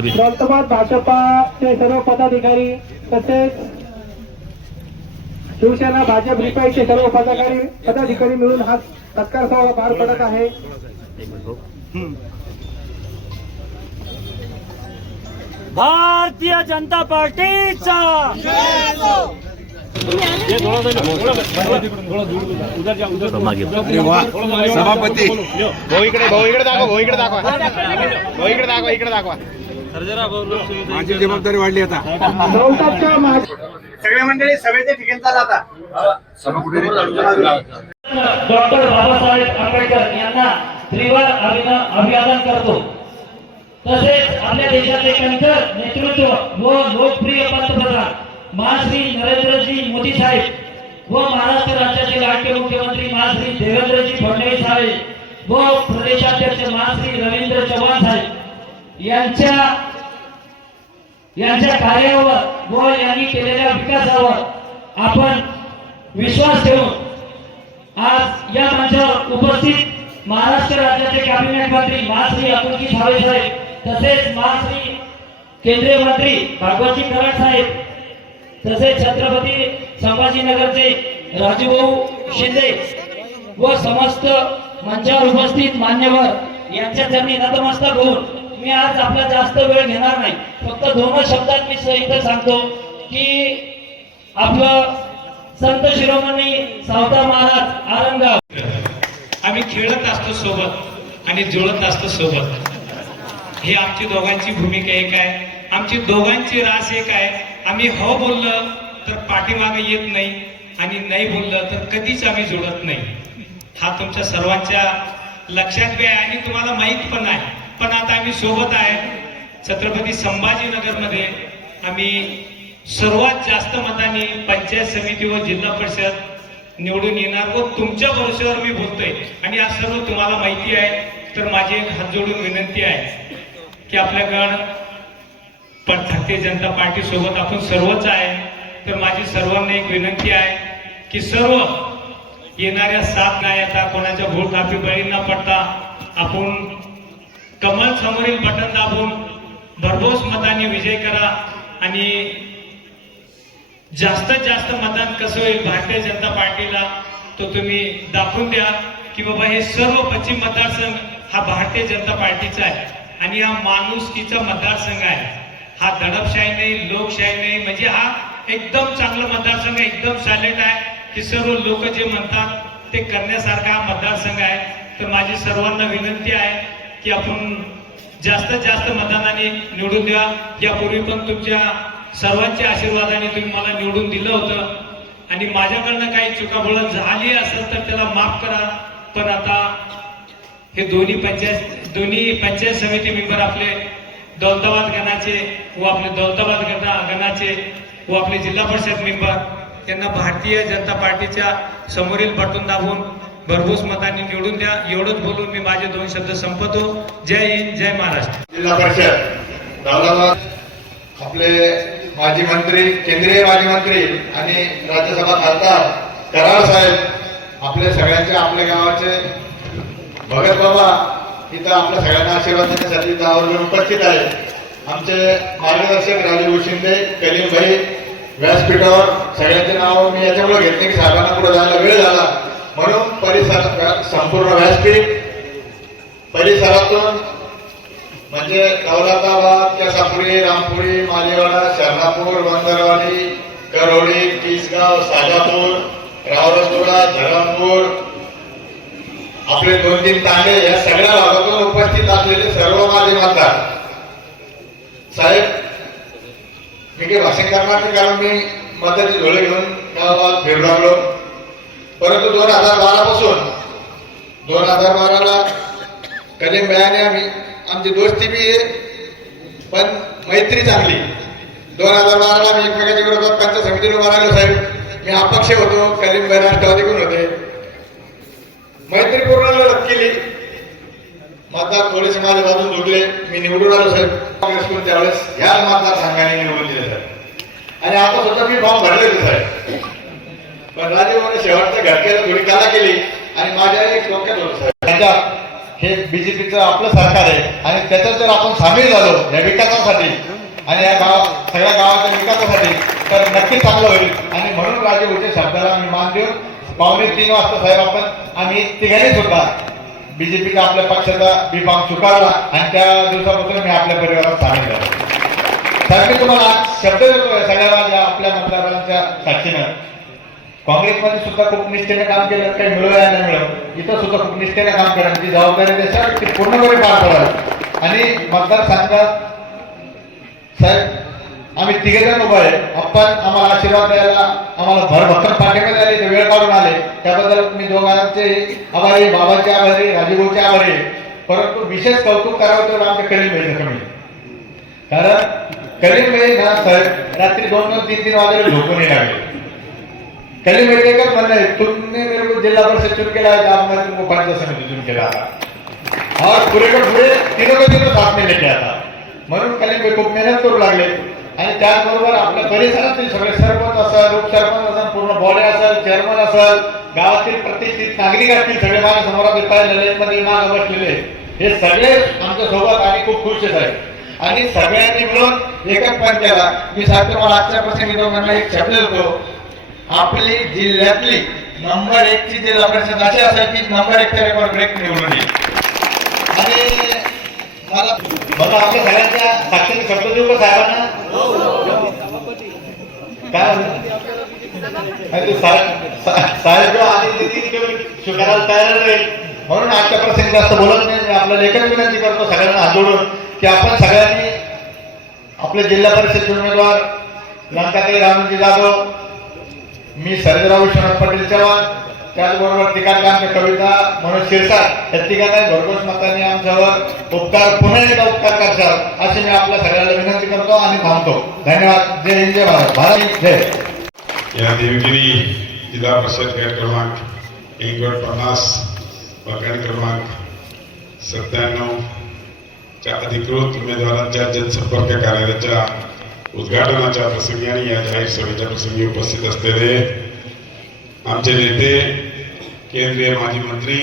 दौलताबाद भाजपाचे सर्व पदाधिकारी तसेच शिवसेना भाजप रिपाईचे सर्व पदाधिकारी मिळून हा सत्कार सोहळा पार पडत आहे। भारतीय जनता पार्टीचा सभापती इकडे दाखवा माझी जबाबदारी वाढली आता। सगळ्या मंडळी सभेच्या ठिकाणी चाला आता। डॉक्टर बाबासाहेब आंबेडकर यांना त्रिवार अभिवादन करतो। तसेच आपल्या देशाचे कणखर नेतृत्व व लोकप्रिय पंतप्रधान श्री नरेंद्रजी मोदी साहेब व महाराष्ट्र राज्याचे लाडके मुख्यमंत्री श्री देवेंद्रजी फडणवीस साहेब व प्रदेशाध्यक्ष श्री रवींद्र चव्हाण साहेब यांच्या कार्यावर व यांनी केलेल्या विकासावर आपण विश्वास ठेवून आज या मंचावर उपस्थित महाराष्ट्र राज्याचे कॅबिनेट मंत्री श्री अतुलजी सावे साहेब तसेच श्री केंद्रीय मंत्री भागवतजी कराड साहेब तसेच छत्रपती संभाजीनगरचे राजूभाऊ शिंदे व समस्त मंचावर उपस्थित मान्यवर यांच्या चरणी नतमस्तक होऊन मी आज आपला जास्त वेळ घेणार नाही। फक्त दोन शब्दात मी इथे सांगतो की आपलं संत शिरोमणी सावता महाराज आरंगाव आम्ही खेळत असतो सोबत आणि जुळत असतो सोबत। हे आमची दोघांची भूमिका एक आहे, आमची दोघांची रास एक आहे। आम्ही हो बोललं तर पाठीमागे येत नाही आणि नाही बोललं तर कधीच आम्ही जुळत नाही। हा तुमच्या सर्वांच्या लक्षात बी आहे आणि तुम्हाला माहित पण आहे। पण आता आम्ही सोबत आहे। छत्रपती संभाजीनगर मध्ये आम्ही सर्वात जास्त मतांनी पंचायत समिती व जिल्हा परिषद निवडून येणार व तुमच्या भरोश्यावर मी बोलतोय आणि आज सर्व तुम्हाला माहिती आहे। तर माझी एक हात जोडून विनंती आहे की आपल्याकडं पण भारतीय जनता पार्टी सोबत आपण सर्वच आहे। तर माझी सर्वांना एक विनंती आहे की सर्व येणाऱ्या 7 नाही आता कोणाच्या भूल थापी बळी न पडता आपण कमल समोरील बटन दाबून भरघोस मतांनी विजय करा आणि जास्तीत जास्त मतदान कसं होईल भारतीय जनता पार्टीला तो तुम्ही दाखवून द्या की बाबा हे सर्व पश्चिम मतदारसंघ हा भारतीय जनता पार्टीचा आहे आणि हा माणुसकीचा मतदारसंघ आहे। हा दडपशाही नाही, लोकशाही नाही, म्हणजे हा एकदम चांगला मतदारसंघ, एकदम सायलेंट आहे की सर्व लोक जे म्हणतात ते करण्यासारखा हा मतदारसंघ आहे। तर माझी सर्वांना विनंती आहे की आपण जास्तीत जास्त मतदानाने निवडून द्या। यापूर्वी पण तुमच्या सर्वांच्या आशीर्वादाने तुम्ही मला निवडून दिलं होतं आणि माझ्याकडनं काही चुकाबोळ झाली असेल तर त्याला माफ करा। पण आता हे दोन्ही पंचायत समिती मेंबर आपले दौलताबाद गणाचे व आपले दौलताबाद गणाचे व आपले जिल्हा परिषद मेंबर यांना भारतीय जनता पार्टीच्या समोरील बटन दाबून भरघोस मतांनी निवडून द्या। एवढंच बोलून मी माझे 2 शब्द संपवतो। जय हिंद, जय महाराष्ट्र। जिल्हा परिषद दौलताबाद आपले माजी मंत्री, केंद्रीय माजी मंत्री आणि राज्यसभा खासदार कराड साहेब आपले सगळ्यांचे आपल्या गावाचे भगत बाबा इथं आपल्या सगळ्यांना आशीर्वाद देण्यासाठी आवर्जून उपस्थित आहे। आमचे मार्गदर्शक राजू शिंदे, कलीम भाई व्यासपीठावर सगळ्यांचे नाव मी याच्यामुळे घेतले की साहेबांना पुढे जायला वेळ झाला म्हणून परिसर संपूर्ण व्यासपीठ परिसरातून म्हणजे दौलताबाद, केसापुरी, रामपुरी, मालेवाडा, शरणापूर, बंदरवाडी, करोडी, तिसगाव, साजापूर, रावरसुरा, धरमपूर आपले 2-3 तांडे या सगळ्या भागातून उपस्थित असलेले सर्व माझे मतदार साहेब, मी काही भाषण करणार नाही कारण मी मताची झोळे घेऊन गावात फिरू लागलो। परंतु 2012 पासून 2012ला कलीम भैयाने आमची दोस्ती बी पण मैत्री चांगली। 2012ला मी एकमेकाच्या विरोधात पंचायत समितीला उभा राहिलो साहेब। मी अपक्ष होतो, कलीम भाई राष्ट्रवादीकडून होते। मैत्रीपूर्ण लढत केली, मतदार थोडेसे माझ्या बाजून झुकले, मी निवडून आलो साहेब। काँग्रेसकडून त्यावेळेस ह्या मतदारसंघाने निवडून दिले साहेब आणि आता सुद्धा मी फॉर्म भरले होते साहेब। पण राजीवने शेवटच्या घटकेला थोडी कला केली आणि माझ्या एक डोक्यात होतं साहेब हे बीजेपीचं आपलं सरकार आहे आणि त्याच्यात जर आपण सामील झालो या विकासासाठी आणि या सगळ्या गावाच्या विकासासाठी तर नक्की चांगलं होईल. आणि म्हणून राजे भोसले शब्दाला मी मान देऊन 2:45 वाजता साहेब आम्ही तिघांनी सुद्धा बीजेपीचा आपल्या पक्षाचा बिफाम स्वीकारला आणि त्या दिवसापासून मी आपल्या परिवारात सामील झालो. साहेब मी तुम्हाला शब्द देतोय सगळ्या माझ्या आपल्या मतदारांच्या साक्षीनं. काँग्रेसमध्ये सुद्धा खूप निष्ठेने काम केलं, काही मिळवलं नाही मिळवलं, इथं सुद्धा खूप निष्ठेने काम केलं. जी जबाबदारी देशात ती पूर्णपणे पार पडाल. आणि मतदारसंघात साहेब आम्ही तिघेजण उभं आहे. आपण आम्हाला आशीर्वाद द्यायला आम्हाला भरभक्कम पाठिंबा द्यायला वेळ काढून आले त्याबद्दल मी दोघांचे आभारी, बाबांचे आभारी, राजीभाऊचे आभारी. परंतु विशेष कौतुक करावं तर आमच्या करीम भाईचं कमी. कारण करीम भाई ना साहेब रात्री 2-2, 3-3 वाजता झोपून लागले. करीम भाई एकच म्हणणं आहे, तुमने मेरे को जिला परिषद चुन केला है, अब मैं तुमको पंचायत समिति चुन केला था और पुरे के पुरे तीनों को तीनों साथ में लेके आता. म्हणून कलीम भाई खूप मेहनत करू लागले. आणि त्याचबरोबर आपल्या परिसरातील सगळे सरपंच असेल, उपसरपंच असेल, पूर्ण बॉडी असेल, चेअरमन असेल, गावातील प्रतिष्ठित नागरिक असतील, सगळे माझ्या समोर मध्ये माग बसलेले हे सगळे आमच्या सोबत आणि खूप खुश आहेत. आणि सगळ्यांनी मिळून एकच पण केला. मी सांगतो मला आजच्या प्रसंगी दोघांना एक शब्द देतो. आपली जिल्ह्यातली नंबर 1 ची जिल्हा परिषद अशी असेल की नंबर 1 चा रेकॉर्ड ब्रेक निवडून येईल. आणि मला आपल्या सगळ्यांच्या साक्षीने शब्द देऊ का साहेबांना? काय साहेब आणि स्वीकारायला तयार नाही. म्हणून आजच्या प्रसंगी जास्त बोलत नाही. आपल्याला एकच विनंती करतो सगळ्यांना हात जोडून की आपण सगळ्यांनी आपले जिल्हा परिषद उमेदवार लंकाताई रामजी जाधव, मी सर्जेराव विश्वनाथ पटेल चव्हाण, त्याचबरोबर टिकाणकांच्या कविता म्हणून शिरसाट या तिघांना भरघोस मतांनी आमच्यावर उपकार पुन्हा एकदा उपकार करशाल अशी मी आपल्या सगळ्याला विनंती करतो आणि थांबतो. धन्यवाद. जय हिंद, जय भारत. भारत जय. या देवगिरी जिल्हा परिषद गट क्रमांक 150 प्रकरण क्रमांक 97 च्या अधिकृत उमेदवारांच्या जनसंपर्क कार्यालयाच्या उद्घाटनाच्या प्रसंगी आणि या जाहीर सभेच्या प्रसंगी उपस्थित असलेले आमचे नेते केंद्रीय माजी मंत्री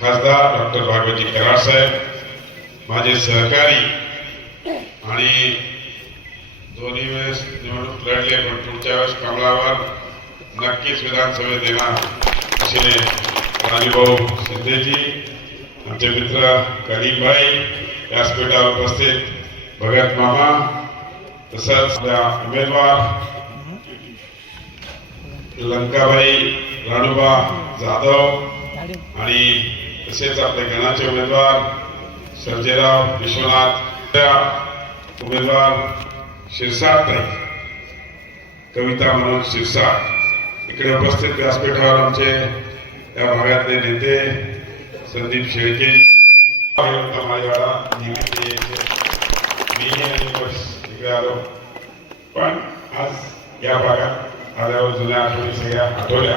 खासदार डॉक्टर भागवतजी कराड साहेब, माझे सहकारी आणि दोन्ही वेळेस निवडणूक लढले पण पुढच्या वेळेस कमळावर नक्कीच विधानसभेत येणार असे राजूभाऊ शिंदेजी, आमचे मित्र कलीमभाई, व्यासपीठावर उपस्थित भगत मामा, तसंच उमेदवार लंकाबाई राणूबा जाधव आणि तसेच आपले गणाचे उमेदवार सर्जेराव विश्वनाथ, उमेदवार शिरसाट कविता मनोज शिरसाट, इकडे उपस्थित व्यासपीठावर आमचे या भागातले नेते संदीप शेळके, माळीवाडा मी इकडे आलो. पण आज या भागात आल्यावर जुन्या आठवणी सगळ्या आठवल्या.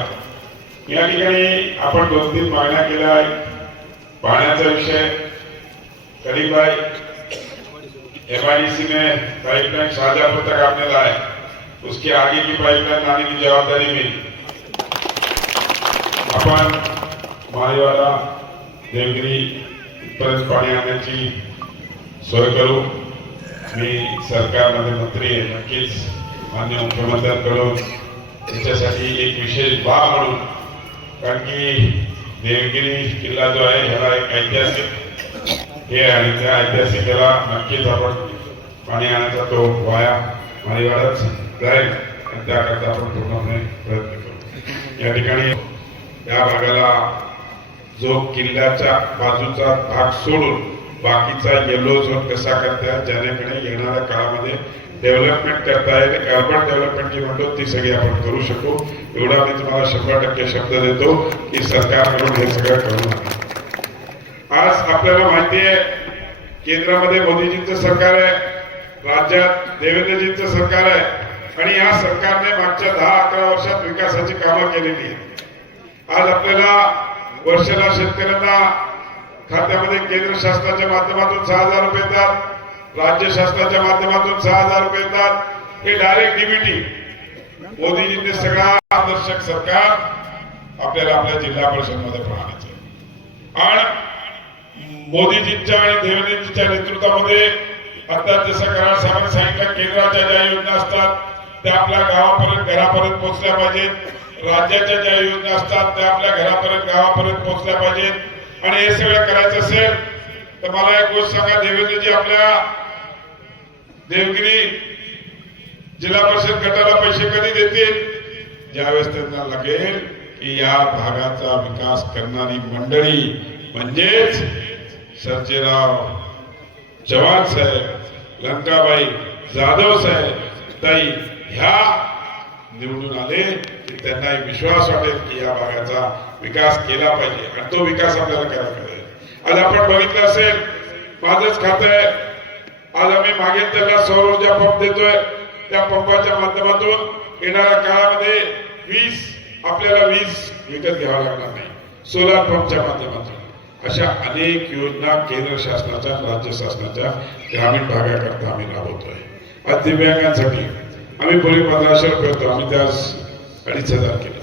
या ठिकाणी आपण 2-3 मागण्या केल्या आहेत. पाण्याचा विषय करीमभाई, MIDC ने पाइपलाइन शाहजहांपुर तक आपने लाए, उसके आगे की पाइपलाइन लाने की जवाबदारी मिली. आपण माळीवाडा देवगिरी इथपर्यंत पाणी आणण्याची सोय करू. मी सरकारमध्ये मंत्री आहे, नक्कीच मान्य मुख्यमंत्र्यांकडून त्याच्यासाठी एक विशेष बाब म्हणून, कारण की देवगिरी किल्ला जो आहे ह्याला एक ऐतिहासिक हे आणि त्या ऐतिहासिकेला नक्कीच आपण पाणी आणण्याचा तो वाया माळीवाडाच जाईल आणि त्याकरता आपण पूर्णपणे प्रयत्न करू. या ठिकाणी या भागाला जो किल्ल्याच्या बाजूचा भाग सोडून बाकीचा येलो झोन कसा करता ज्यानेकडे येणाऱ्या काळामध्ये डेव्हलपमेंट करता येईल, अर्बन डेव्हलपमेंट जी म्हणतो ती सगळी आपण करू शकू. एवढा मी तुम्हाला 100% शब्द देतो की सरकारकडून हे सगळं करू नका. आज आपल्याला माहिती आहे केंद्रामध्ये मोदीजींचं सरकार आहे, राज्यात देवेंद्रजींचं सरकार आहे आणि या सरकारने मागच्या 10-11 वर्षात विकासाची कामं केलेली आहेत. आज आपल्याला वर्षाला शेतकऱ्यांना खात्यामध्ये केंद्र शासनाच्या माध्यमातून 6,000 रुपये येतात, राज्य शासनाच्या माध्यमातून 6,000 रुपये येतात. हे डायरेक्ट डीबीटी मोदीजींनी सगळा आदर्शक सरकार आपल्याला आपल्या जिल्हा परिषद मध्ये पाहण्याचं आणि मोदीजींच्या आणि देवेंद्रजींच्या नेतृत्वामध्ये आता जसं करार साहेबांनी सांगितलं, केंद्राच्या ज्या योजना असतात त्या आपल्या गावापर्यंत घरापर्यंत पोहोचल्या पाहिजेत, राज्याच्या ज्या योजना असतात त्या आपल्या घरापर्यंत गावापर्यंत पोहोचल्या पाहिजेत. आणि हे सगळं करायचं असेल तर मला एक गोष्ट सांगा, देवेंद्रजी आपल्या देवगिरी जिल्हा परिषद गटाला पैसे कधी देतील? ज्यावेळेस त्यांना लागेल की या भागाचा विकास करणारी मंडळी म्हणजेच सर्जेराव चव्हाण साहेब, लंकाबाई जाधव साहेब, ताई ह्या निवडून आले की त्यांना एक विश्वास वाटेल की या भागाचा विकास केला पाहिजे आणि तो विकास आपल्याला करायला पाहिजे. आज आपण बघितलं असेल, माझंच खातं आहे, आज आम्ही मागेल त्याला सौर ऊर्जा पंप देतोय. त्या पंपाच्या माध्यमातून येणाऱ्या काळामध्ये आपल्याला वीज विकत घ्यावं लागणार नाही, सोलार पंपच्या माध्यमातून. अशा अनेक योजना केंद्र शासनाच्या राज्य शासनाच्या ग्रामीण भागाकरता आम्ही राबवतोय. आज दिव्यांगांसाठी आम्ही पूर्वी 1500 रुपये होतो, आम्ही त्यास 2500 केलं.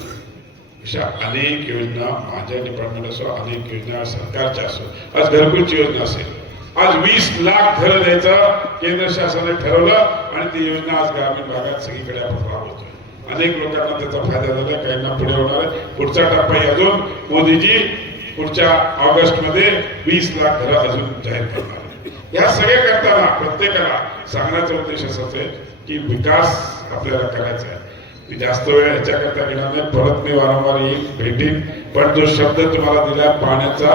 अशा अनेक योजना माझ्या डिपार्टमेंट असो, अनेक योजना सरकारच्या असो, आज घरकुलची योजना असेल, आज 20 लाख घरं द्यायचं केंद्र शासनाने ठरवलं आणि ती योजना आज ग्रामीण भागात सगळीकडे आपण राबवतोय. अनेक लोकांना त्याचा फायदा झाला, काहींना पुढे होणार आहे. पुढचा टप्पाही अजून मोदीजी पुढच्या ऑगस्ट मध्ये 20 लाख घरं अजून जाहीर करणार आहे. या सगळे करताना प्रत्येकाला सांगण्याचा उद्देश असाच आहे की विकास आपल्याला करायचा आहे. मी जास्त वेळ याच्याकरता घेणार नाही, परत मी वारंवार येईल, भेटीन. पण जो शब्द तुम्हाला दिला पाण्याचा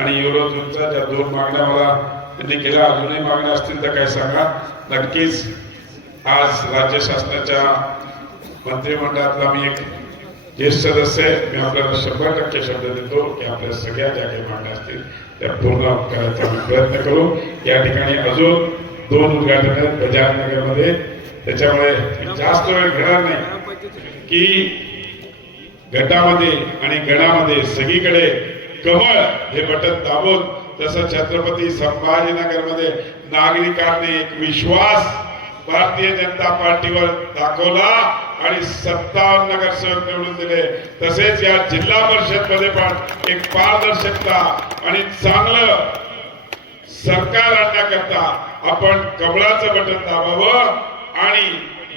आणि युरोझोनचा, ज्या 2 मागण्या मला त्यांनी केल्या, अजूनही मागण्या असतील तर काय सांगा. नक्कीच आज राज्य शासनाच्या मंत्रिमंडळातला मी एक ज्येष्ठ सदस्य आहे, मी आपल्याला 100% शब्द देतो की आपल्या सगळ्या ज्या काही मागण्या असतील त्या पूर्ण करायचा प्रयत्न करू. या ठिकाणी अजून 2 उद्घाटन आहेत बजाजनगरमध्ये, त्याच्यामुळे जास्त वेळ घेणार नाही की गटामध्ये आणि गणामध्ये सगळीकडे कमळ हे बटन दाबून, जसं छत्रपती संभाजीनगरमध्ये नागरिकांनी एक विश्वास भारतीय जनता पार्टीवर दाखवला आणि 57 नगरसेवक निवडून दिले, तसेच या जिल्हा परिषद मध्ये पण एक पारदर्शकता आणि चांगलं सरकार आणण्याकरता आपण कमळाचं बटन दाबावं आणि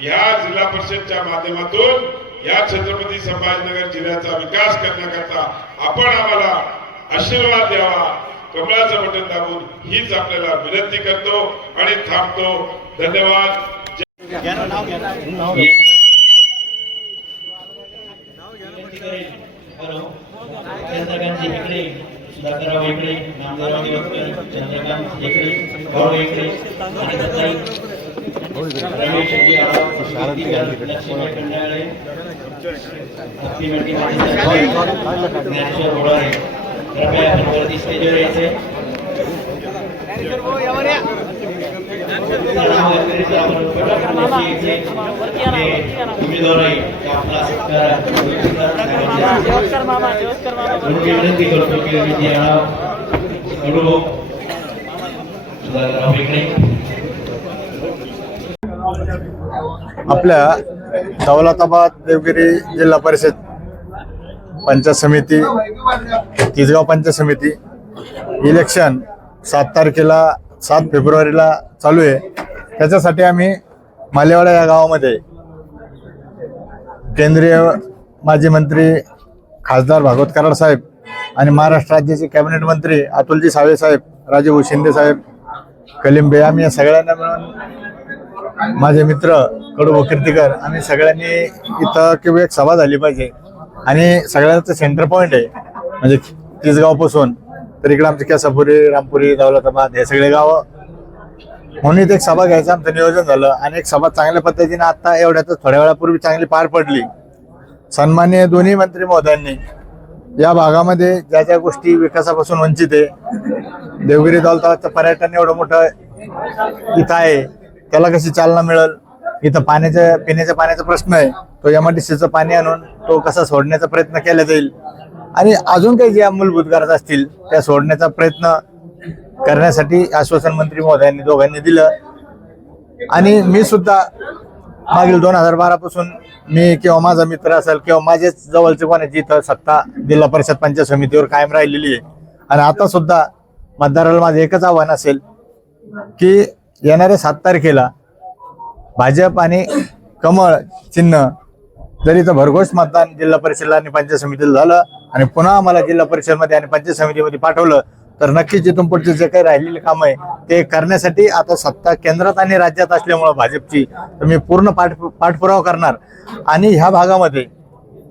या जिल्हा परिषदच्या माध्यमातून या छत्रपती संभाजीनगर जिल्ह्याचा विकास करण्याकरता आपण आम्हाला आशीर्वाद द्यावा. कमळाचं बटन दाबून हीच आपल्याला विनंती करतो आणि थांबतो. धन्यवाद. चंद्रकांत इकडे, सुधाकरराव इकडे, नामदेवराव देवकर, चंद्रकांत इकडे, गौरव इकडे, आनंदताई, रमेश लक्ष्मी कंडाळे, भक्तिमती ज्ञानेश्वर बोडारे, कृपया आपण वरती स्टेजवर यायचे. विनंती करतो की आपल्या दौलताबाद देवगिरी जिल्हा परिषद पंचायत समिती, तिसगाव पंचायत समिती इलेक्शन 7 फेब्रुवारीला चालू आहे. त्याच्यासाठी आम्ही मालेवाडा या गावामध्ये केंद्रीय माजी मंत्री खासदार भागवत कराड साहेब आणि महाराष्ट्र राज्याचे कॅबिनेट मंत्री अतुलजी सावे साहेब, राजू शिंदे साहेब, कलिंबे, आम्ही या सगळ्यांना मिळून माझे मित्र कडू कीर्तीकर, आम्ही सगळ्यांनी इथं किंवा एक सभा झाली पाहिजे आणि सगळ्यांचं सेंटर पॉईंट आहे म्हणजे तिसगावपासून तर इकडे आमचे केसापुरी, रामपुरी, दौलताबाद हे सगळे गावं म्हणून इथे एक सभा घ्यायचं आमचं नियोजन झालं आणि एक सभा चांगल्या पद्धतीने आता एवढ्यातच थोड्या वेळापूर्वी चांगली पार पडली. सन्माननीय दोन्ही मंत्री महोदयांनी या भागामध्ये ज्या ज्या गोष्टी विकासापासून वंचित आहे, देवगिरी दौलताबादचं पर्यटन एवढं मोठं इथं आहे, त्याला कशी चालना मिळेल, इथं पिण्याच्या पाण्याचा प्रश्न आहे, तो MIDCचं पाणी आणून तो कसा सोडण्याचा प्रयत्न केला जाईल आणि अजून काही ज्या मूलभूत गरजा असतील त्या सोडण्याचा प्रयत्न करण्यासाठी आश्वासन मंत्री महोदयांनी दोघांनी दिलं. आणि मी सुद्धा मागील 2012 पासून मी किंवा माझा मित्र असेल किंवा माझेच जवळचे कोणाची इथं सत्ता जिल्हा परिषद पंचायत समितीवर कायम राहिलेली आहे आणि आता सुद्धा मतदाराला माझं एकच आव्हान असेल की येणाऱ्या 7 तारखेला भाजप आणि कमळ चिन्ह जरी इथं भरघोस मतदान जिल्हा परिषदला आणि पंचायत समितीला झालं आणि पुन्हा आम्हाला जिल्हा परिषदमध्ये आणि पंचायत समितीमध्ये पाठवलं तर नक्कीच इथून पुढचे जे काही राहिलेले काम आहे ते करण्यासाठी आता सत्ता केंद्रात आणि राज्यात असल्यामुळं भाजपची तर मी पूर्ण पाठपुरावा करणार आणि ह्या भागामध्ये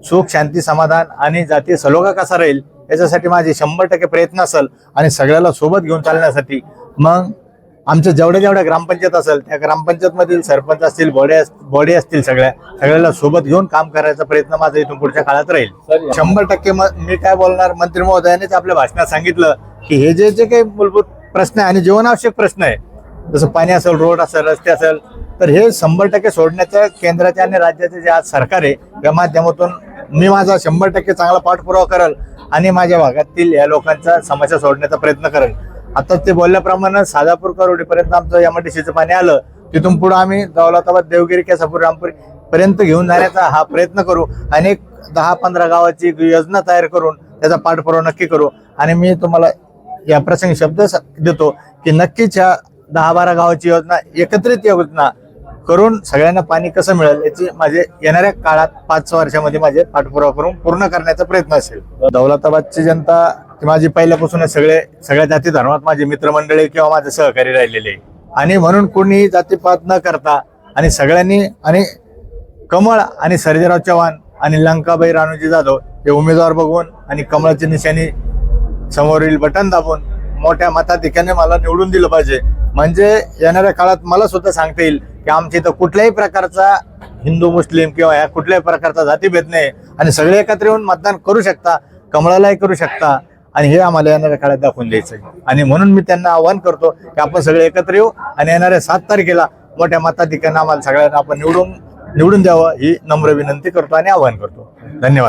सुख शांती समाधान आणि जातीय सलोखा कसा राहील याच्यासाठी माझे 100% प्रयत्न असेल आणि सगळ्याला सोबत घेऊन चालण्यासाठी मग आमच्या जेवढ्या ग्रामपंचायत असेल त्या ग्रामपंचायतमधील सरपंच असतील बॉडी असतील सगळ्याला सोबत घेऊन काम करायचा प्रयत्न माझा इथून पुढच्या काळात राहील 100%. मी काय बोलणार, मंत्री महोदयानेच आपल्या भाषणात सांगितलं की हे जे काही मूलभूत प्रश्न आहे आणि जीवनावश्यक प्रश्न आहे जसं पाणी असेल, रोड असेल, रस्ते असेल तर हे 100% सोडण्याचं केंद्राचे आणि राज्याचे जे आज सरकार आहे या माध्यमातून मी माझा 100% चांगला पाठपुरावा करेल आणि माझ्या भागातील या लोकांच्या समस्या सोडण्याचा प्रयत्न करेल. आता ते बोलल्याप्रमाणे साधापूर करोडीपर्यंत आमचं एमआयडीसीचं पाणी आलं, तिथून पुढे आम्ही दौलताबाद, देवगिरी, केसापूर, रामपूर पर्यंत घेऊन जाण्याचा हा प्रयत्न करू आणि 10-15 गावाची योजना तयार करून त्याचा पाठपुरावा नक्की करू. आणि मी तुम्हाला या प्रसंगी शब्द देतो की नक्कीच ह्या 10-12 गावाची योजना एकत्रित योजना करून सगळ्यांना पाणी कसं मिळेल याची माझे येणाऱ्या काळात 5 वर्षामध्ये माझे पाठपुरावा करून पूर्ण करण्याचा प्रयत्न असेल. दौलताबादची जनता माझी पहिल्यापासूनच सगळ्या जाती धर्मात माझे मित्रमंडळी किंवा माझे सहकारी राहिलेले आणि म्हणून कोणी जातीपात न करता आणि सगळ्यांनी आणि कमळ आणि सर्जेराव चव्हाण आणि लंकाबाई राणूजी जाधव हे उमेदवार बघून आणि कमळाची निशाणी समोरील बटन दाबून मोठ्या मताधिक्याने मला निवडून दिलं पाहिजे. म्हणजे येणाऱ्या काळात मला सुद्धा सांगता येईल की आमच्या इथं कुठल्याही प्रकारचा हिंदू मुस्लिम किंवा या कुठल्याही प्रकारचा जातीभेद नाही आणि सगळे एकत्र येऊन मतदान करू शकता, कमळालाही करू शकता आणि हे आम्हाला येणाऱ्या काळात दाखवून द्यायचं आहे. आणि म्हणून मी त्यांना आवाहन करतो की आपण सगळे एकत्र येऊ आणि येणाऱ्या 7 तारखेला मोठ्या मताधिक्याने आम्हाला सगळ्यांना आपण निवडून द्यावं ही नम्र विनंती करतो आणि आवाहन करतो. धन्यवाद.